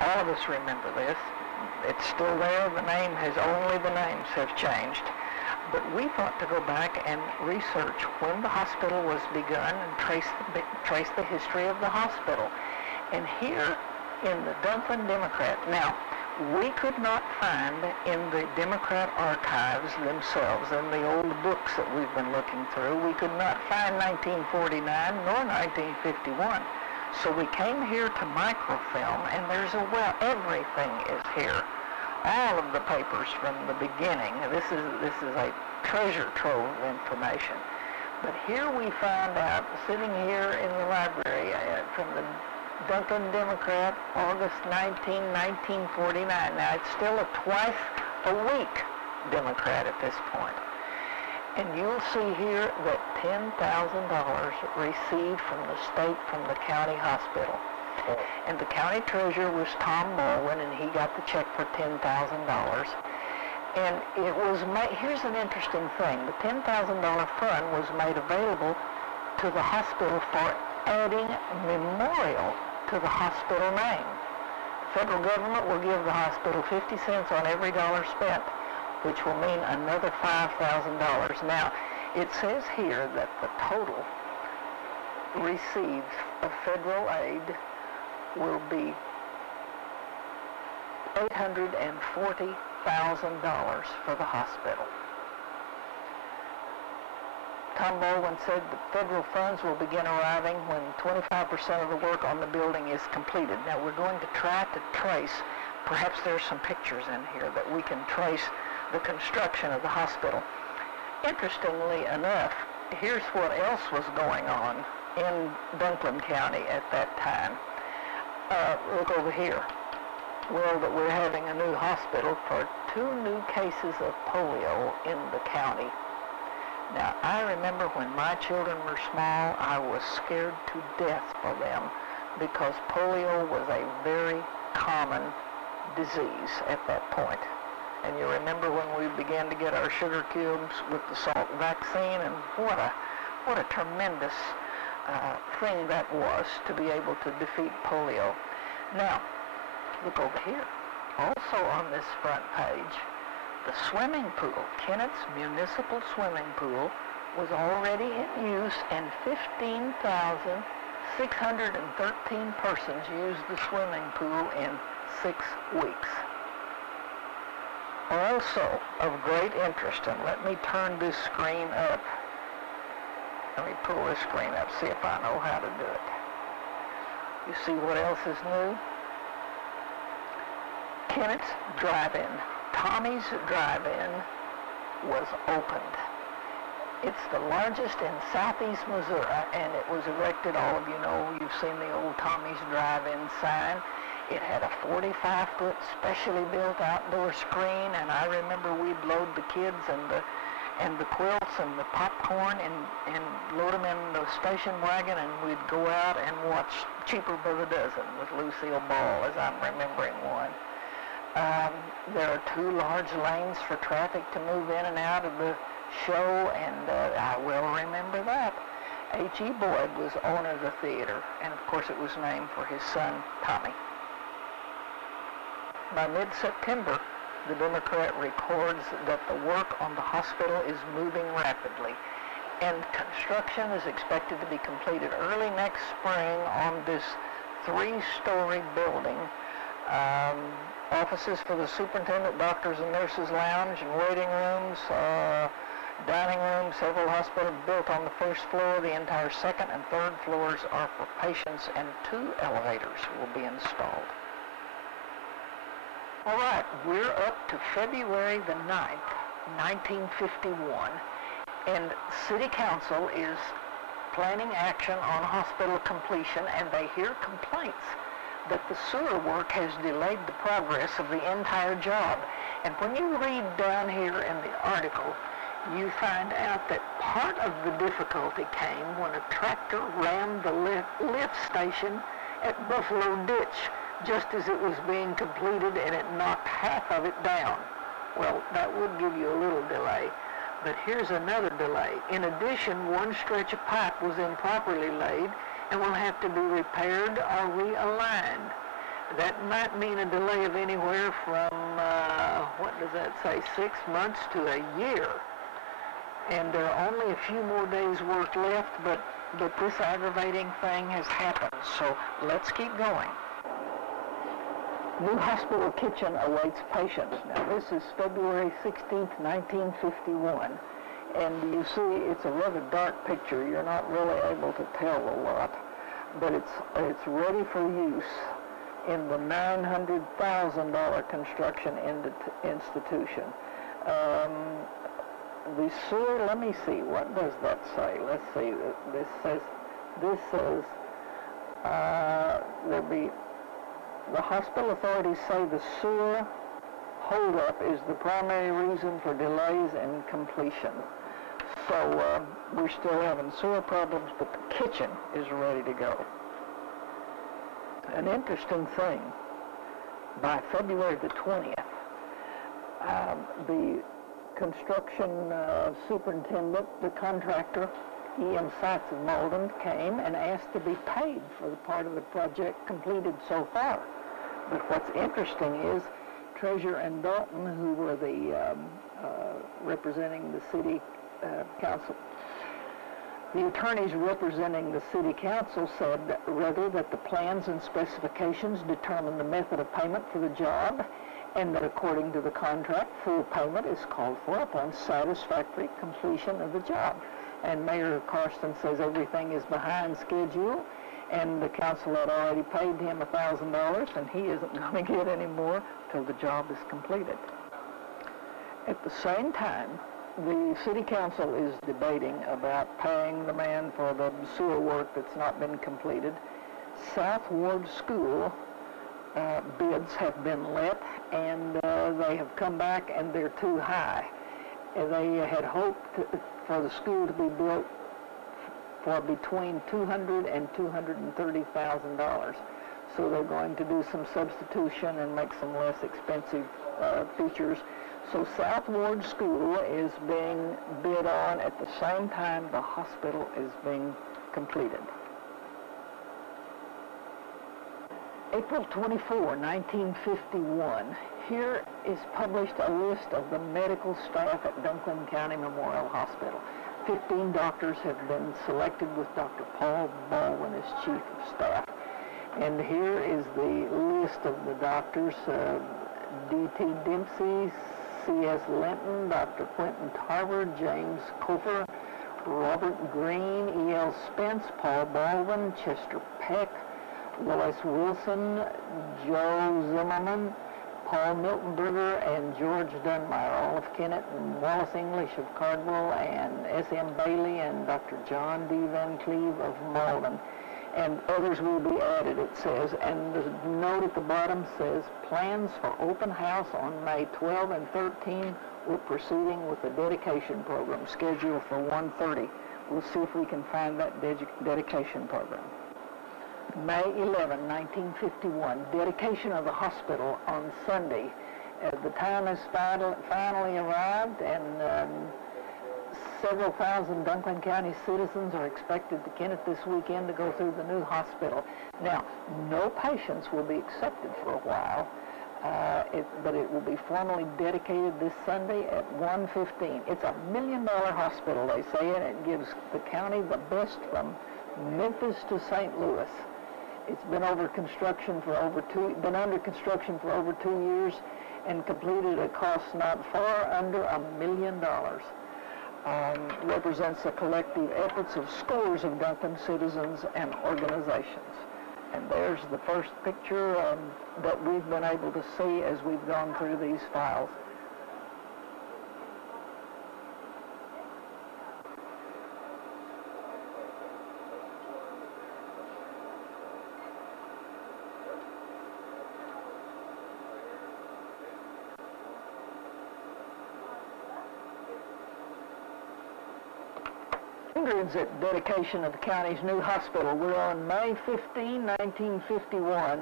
All of us remember this. It's still there. Only the names have changed. But we thought to go back and research when the hospital was begun and trace the history of the hospital. And here in the Dunklin Democrat, now, we could not find in the Democrat archives themselves, in the old books that we've been looking through, we could not find 1949 nor 1951. So we came here to microfilm, and everything is here. All of the papers from the beginning. This is a treasure trove of information. But here we found out, sitting here in the library from the Dunklin Democrat, August 19, 1949. Now, it's still a twice-a-week Democrat at this point. And you'll see here that $10,000 received from the state, from the county hospital. And the county treasurer was Tom Baldwin, and he got the check for $10,000. And it was made, here's an interesting thing. The $10,000 fund was made available to the hospital for adding memorial to the hospital name. The federal government will give the hospital 50 cents on every dollar spent, which will mean another $5,000. Now, it says here that the total received of federal aid will be $840,000 for the hospital. Tom Baldwin said the federal funds will begin arriving when 25% of the work on the building is completed. Now, we're going to try to trace, perhaps there's some pictures in here that we can trace the construction of the hospital. Interestingly enough, here's what else was going on in Dunklin County at that time. Look over here. Well, that we're having a new hospital for 2 new cases of polio in the county. Now, I remember when my children were small, I was scared to death for them because polio was a very common disease at that point. And you remember when we began to get our sugar cubes with the Salk vaccine, and what a tremendous thing that was to be able to defeat polio. Now, look over here. Also on this front page, the swimming pool, Kennett's municipal swimming pool, was already in use, and 15,613 persons used the swimming pool in 6 weeks. Also of great interest, and let me turn this screen up. Let me pull this screen up, see if I know how to do it. You see what else is new? Kennett's Drive-In. Tommy's Drive-In was opened. It's the largest in southeast Missouri, and it was erected, all of you know, you've seen the old Tommy's Drive-In sign. It had a 45-foot specially built outdoor screen, and I remember we'd load the kids and the quilts and the popcorn and load them in the station wagon, and we'd go out and watch Cheaper by the Dozen with Lucille Ball, as I'm remembering one. There are 2 large lanes for traffic to move in and out of the show, and I will remember that. H.E. Boyd was owner of the theater, and of course it was named for his son, Tommy. By mid-September, the Democrat records that the work on the hospital is moving rapidly, and construction is expected to be completed early next spring on this 3-story building. Offices for the superintendent, doctors and nurses lounge and waiting rooms, dining rooms, several hospitals built on the 1st floor. The entire 2nd and 3rd floors are for patients, and 2 elevators will be installed. All right, we're up to February the 9th, 1951, and City Council is planning action on hospital completion, and they hear complaints that the sewer work has delayed the progress of the entire job. And when you read down here in the article, you find out that part of the difficulty came when a tractor rammed the lift station at Buffalo Ditch just as it was being completed, and it knocked half of it down. Well, that would give you a little delay. But here's another delay. In addition, one stretch of pipe was improperly laid and will have to be repaired or realigned. That might mean a delay of anywhere from, what does that say, 6 months to a year. And there are only a few more days' work left, but this aggravating thing has happened, so let's keep going. New hospital kitchen awaits patients. Now, this is February 16th, 1951. And you see, it's a rather dark picture. You're not really able to tell a lot, but it's ready for use in the $900,000 construction institution. The sewer, let me see, what does that say? Let's see, this says, the hospital authorities say the sewer holdup is the primary reason for delays in completion. So we're still having sewer problems, but the kitchen is ready to go. An interesting thing, by February the 20th, the construction superintendent, the contractor, E.M. Seitz of Malden, came and asked to be paid for the part of the project completed so far. But what's interesting is Treasurer and Dalton, who were the representing the city council, the attorneys representing the city council said rather that the plans and specifications determine the method of payment for the job, and that according to the contract, full payment is called for upon satisfactory completion of the job. And Mayor Karsten says everything is behind schedule, and the council had already paid him $1,000, and he isn't going to get any more till the job is completed. At the same time, the city council is debating about paying the man for the sewer work that's not been completed. South Ward School bids have been let, and they have come back and they're too high. They had hoped for the school to be built for between $200,000 and $230,000. So they're going to do some substitution and make some less expensive features. So South Ward School is being bid on at the same time the hospital is being completed. April 24, 1951. Here is published a list of the medical staff at Dunklin County Memorial Hospital. 15 doctors have been selected with Dr. Paul Baldwin as chief of staff. And here is the list of the doctors. D.T. Dempsey, C.S. Linton, Dr. Quentin Tarver, James Cofer, Robert Green, E.L. Spence, Paul Baldwin, Chester Peck, Lois Wilson, Joe Zimmerman, Paul Miltonberger, and George Dunmire, all of Kennett, and Wallace English of Cardwell, and S.M. Bailey, and Dr. John D. Van Cleve of Malden. And others will be added, it says. And the note at the bottom says, plans for open house on May 12 and 13. We're proceeding with the dedication program scheduled for 1:30. We'll see if we can find that dedication program. May 11, 1951, dedication of the hospital on Sunday. The time has finally arrived, and several thousand Dunklin County citizens are expected to Kennett this weekend to go through the new hospital. Now, no patients will be accepted for a while, but it will be formally dedicated this Sunday at 1:15. It's a $1 million hospital, they say, and it gives the county the best from Memphis to St. Louis. It's been under construction for over 2 years, and completed at a cost not far under $1 million. Represents the collective efforts of scores of Dunklin citizens and organizations. And there's the first picture that we've been able to see as we've gone through these files. At dedication of the county's new hospital. We're on May 15, 1951.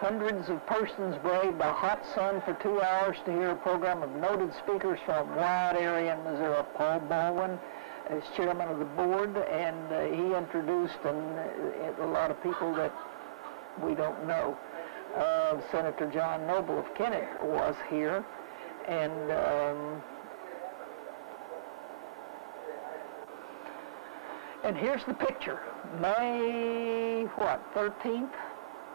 Hundreds of persons braved the hot sun for 2 hours to hear a program of noted speakers from a wide area in Missouri. Paul Baldwin is chairman of the board, and he introduced a lot of people that We don't know. Senator John Noble of Kennett was here, and here's the picture. May 13th?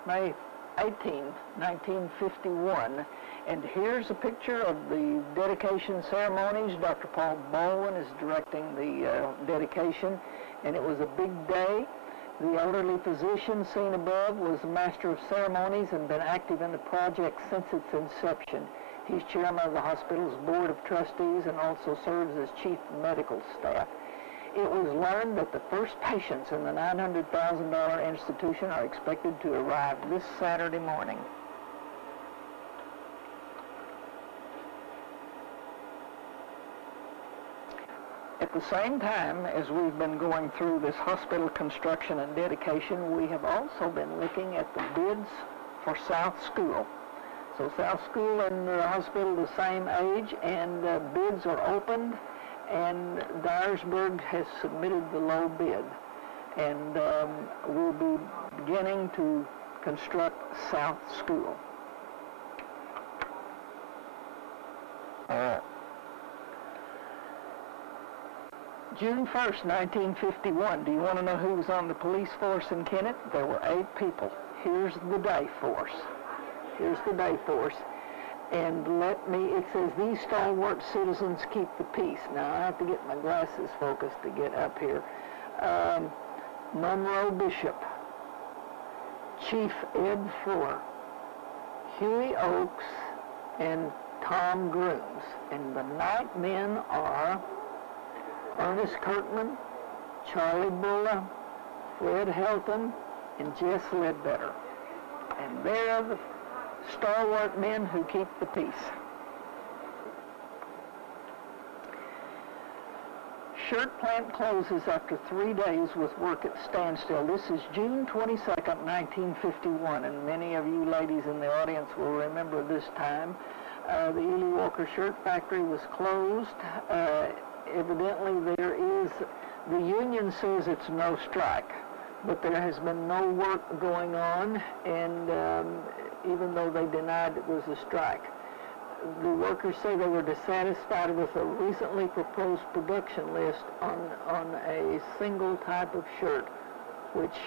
May 18th, 1951. And here's a picture of the dedication ceremonies. Dr. Paul Baldwin is directing the dedication, and it was a big day. The elderly physician seen above was the master of ceremonies and been active in the project since its inception. He's chairman of the hospital's board of trustees and also serves as chief medical staff. It was learned that the first patients in the $900,000 institution are expected to arrive this Saturday morning. At the same time as we've been going through this hospital construction and dedication, we have also been looking at the bids for South School. So South School and the hospital the same age, and bids are opened, and Dyersburg has submitted the low bid. And we'll be beginning to construct South School. All right. June 1st, 1951. Do you want to know who was on the police force in Kennett? There were 8 people. Here's the day force. Here's the day force. And it says, these stalwart citizens keep the peace. Now, I have to get my glasses focused to get up here. Monroe Bishop, Chief Ed Fuller, Huey Oakes, and Tom Grooms. And the night men are Ernest Kirkman, Charlie Bulla, Fred Helton, and Jess Ledbetter. And they're the stalwart men who keep the peace. Shirt plant closes after 3 days with work at standstill. This is June 22nd, 1951, and many of you ladies in the audience will remember this time. The Ely Walker Shirt Factory was closed. Evidently the union says it's no strike, but there has been no work going on, and even though they denied it was a strike. The workers say they were dissatisfied with a recently proposed production list on a single type of shirt, which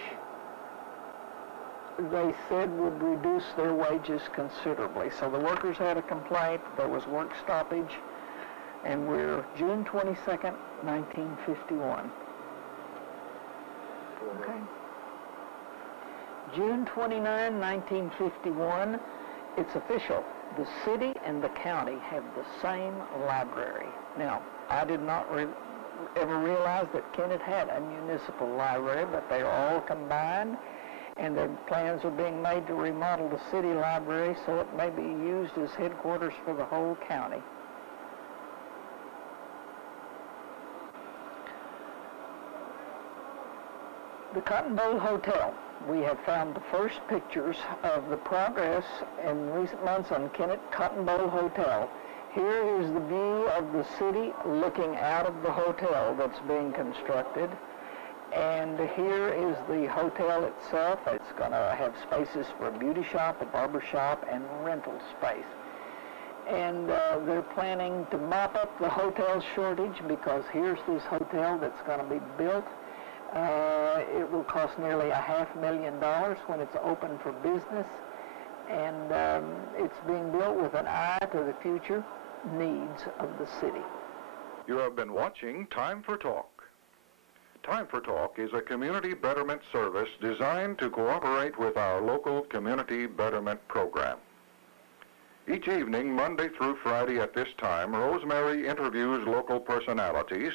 they said would reduce their wages considerably. So the workers had a complaint, there was work stoppage, and we're June 22nd, 1951. Okay. June 29, 1951, it's official. The city and the county have the same library. Now, I did not ever realize that Kennett had a municipal library, but they are all combined, and their plans are being made to remodel the city library so it may be used as headquarters for the whole county. The Cotton Bowl Hotel. We have found the first pictures of the progress in recent months on Kennett Cotton Bowl Hotel. Here is the view of the city looking out of the hotel that's being constructed. And here is the hotel itself. It's going to have spaces for a beauty shop, a barber shop, and rental space. And they're planning to mop up the hotel shortage, because here's this hotel that's going to be built. It will cost nearly $500,000 when it's open for business, and it's being built with an eye to the future needs of the city. You have been watching Time for Talk. Time for Talk is a community betterment service designed to cooperate with our local community betterment program. Each evening, Monday through Friday at this time, Rosemary interviews local personalities